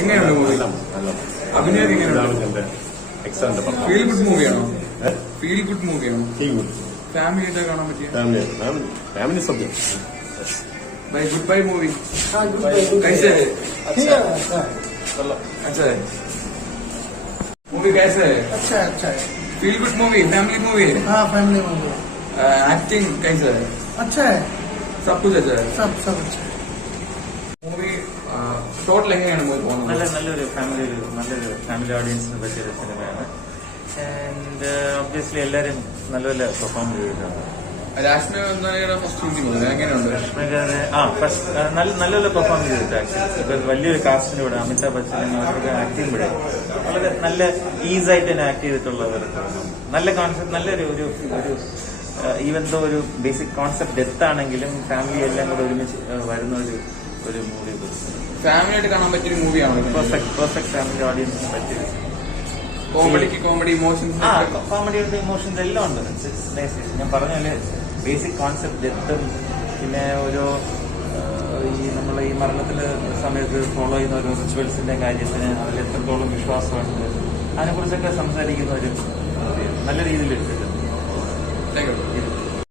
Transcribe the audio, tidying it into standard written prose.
എങ്ങനെയുണ്ട് മൂവി? അഭിനയം എങ്ങനെയുണ്ട്? ഫീൽ ഗുഡ് മൂവിയാണോ? ഫീൽ ഗുഡ് മൂവിയാണോ? ഫാമിലി ആയിട്ട് കാണാൻ പറ്റിയ फैमिली सब ബൈ ഗുഡ് ബൈ മൂവി कैसे है? अच्छा है मूवी कैसे है? अच्छा है, अच्छा है। Feel good movie family movie है। हाँ फैमिली मूवी है। एक्टिंग कैसा है? अच्छा है, सब कुछ अच्छा है। सब अच्छा है। മൂവി ടോട്ടൽ എങ്ങനെയാണ് മൂവി പോകുന്നത്? നല്ലൊരു ഫാമിലി ഓഡിയൻസിന് പറ്റിയൊരു സിനിമയാണ്. ആൻഡ് ഒബ്വിയസ്ലി എല്ലാവരും നല്ല പെർഫോം ചെയ്തിട്ടുണ്ട്. രാഷ്ട്രീയ ഫസ്റ്റ് ഹിന്ദി എങ്ങനെയുണ്ട്? നല്ല പെർഫോം ചെയ്തിട്ട് ആക്ച്വലി ഇപ്പൊ വലിയൊരു കാസ്റ്റിന്റെ കൂടെ അമിതാഭ് ബച്ചൻ അവർക്ക് ആക്ട് ചെയ്യുമ്പോഴേ വളരെ നല്ല ഈസായിട്ട് തന്നെ ആക്ട് ചെയ്തിട്ടുള്ളവർ. നല്ല കോൺസെപ്റ്റ്, നല്ലൊരു ഒരു ഈവൻ ദോ ഒരു ബേസിക് കോൺസെപ്റ്റ് ഡെപ്ത് ആണെങ്കിലും ഫാമിലി എല്ലാം കൂടെ ഒരുമിച്ച് വരുന്ന ഒരു മൂവി. ഫാമിലി ആയിട്ട് കാണാൻ പറ്റിയ മൂവിയാണ്. പെർഫെക്റ്റ് ഫാമിലി ഓഡിയൻസിന് പറ്റിയത്. കോമഡി ഇമോഷൻസ് കോമഡിയുടെ ഇമോഷൻസ് എല്ലാം ഉണ്ട്. ഞാൻ പറഞ്ഞ ബേസിക് കോൺസെപ്റ്റ് ഡെപ്തും പിന്നെ ഒരു നമ്മൾ ഈ മരണത്തിന്റെ സമയത്ത് ഫോളോ ചെയ്യുന്ന ഒരു റിച്വൽസിന്റെ കാര്യത്തിന് അതിൽ എത്രത്തോളം വിശ്വാസമുണ്ട് അതിനെക്കുറിച്ചൊക്കെ സംസാരിക്കുന്ന ഒരു നല്ല രീതിയിൽ എടുത്തിട്ടുണ്ട്.